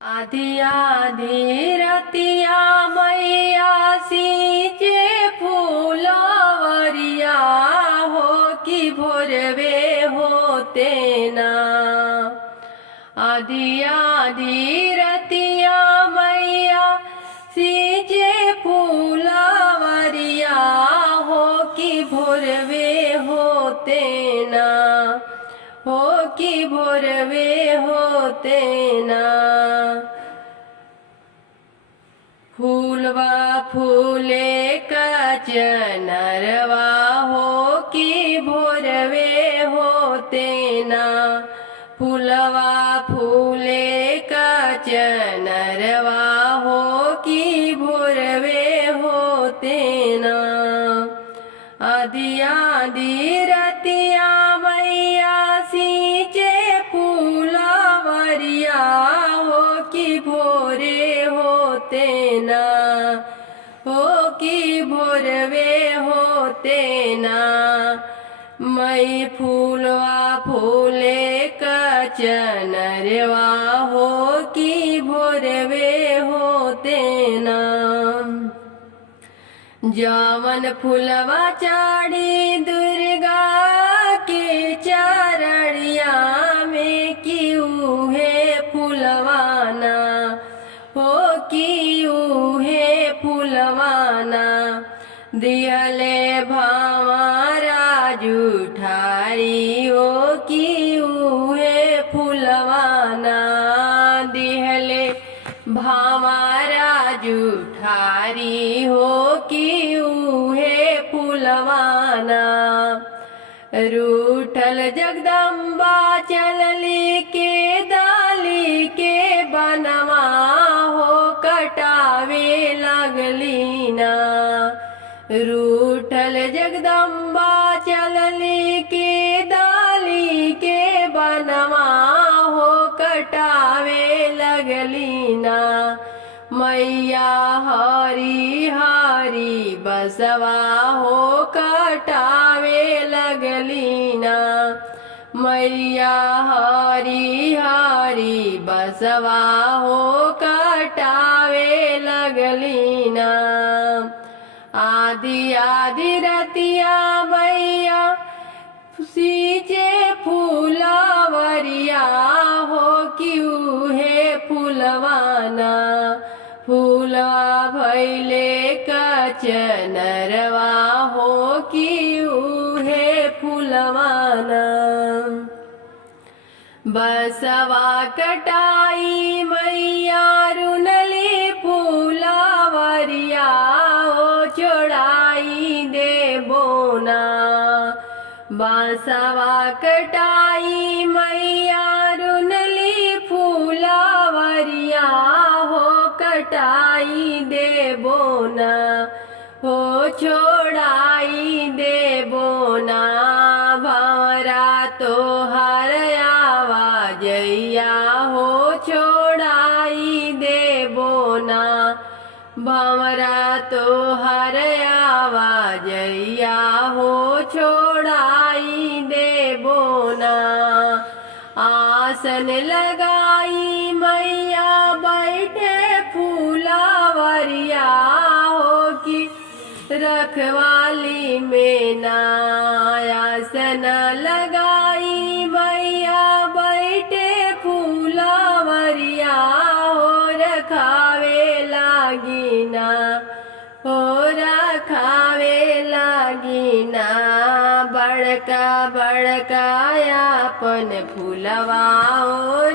आधी आधी रतिया मैया सींचे फूलवरिया हो कि भोरवे होते ना। आधी आधी रतिया मैया सींचे फूलवरिया हो कि भोरवे होते ना। हो कि भोरवे होते ना। फूलवा फूले कचनरवा हो कि भोरवे होते ना। फूलवा फूले कचनरवा हो कि भोरवे होते ना। आधी आधी रतिया मैया सींचे फूलवरिया हो कि भोरे होते ना। हो कि भोरवे होते ना। मई फूलवा फूले कचनरवा हो कि भोरवे होते ना। जावन फूलवा चाड़ी दुर्गा के चरणिया में क्यों है फूलवाना। हो क्यों है फूलवाना। दियले भामारा जुठारी हो क्यों है फूलवाना। दिहले भामारा जुठारी हो क्यों है फूलवाना। रूठल जगदम्बा चलली के दाली के बनवा हो कटावे लगली ना। रूठल जगदम्बा चलली के दाली के बनवा हो कटावे लगली ना। मैया हरी हरी बसवा हो कटावे लगली ना। मैया हरी हरी बसवा हो कटावे लगली ना। आधी आधी रतिया मैया सींचे फूलवरिया हो क्यों है फूलवाना। फूलवा भैले कचनरवा हो क्यों है फूलवाना। बसवा कटाई मैया रुनली फूलवरिया हो चढ़ाई देबो ना। बांसवा कटाई मैया रुनली फूलवरिया हो कटाई देबो ना। हो छोड़ाई देबो ना। भंवरा तोहर आवाजैया हो छोड़ाई देबो ना। भंवरा तोहर आवाजैया हो छोड़ाई देबो ना। आसन लगाई मैया बैठे फूलवरिया हो कि रखवाली में ना। आसन लगाई मैया बैठे फूलवरिया हो रखावे लागी ना। हो रखावे लागी ना। बड़का बड़का अपन फूलवा हो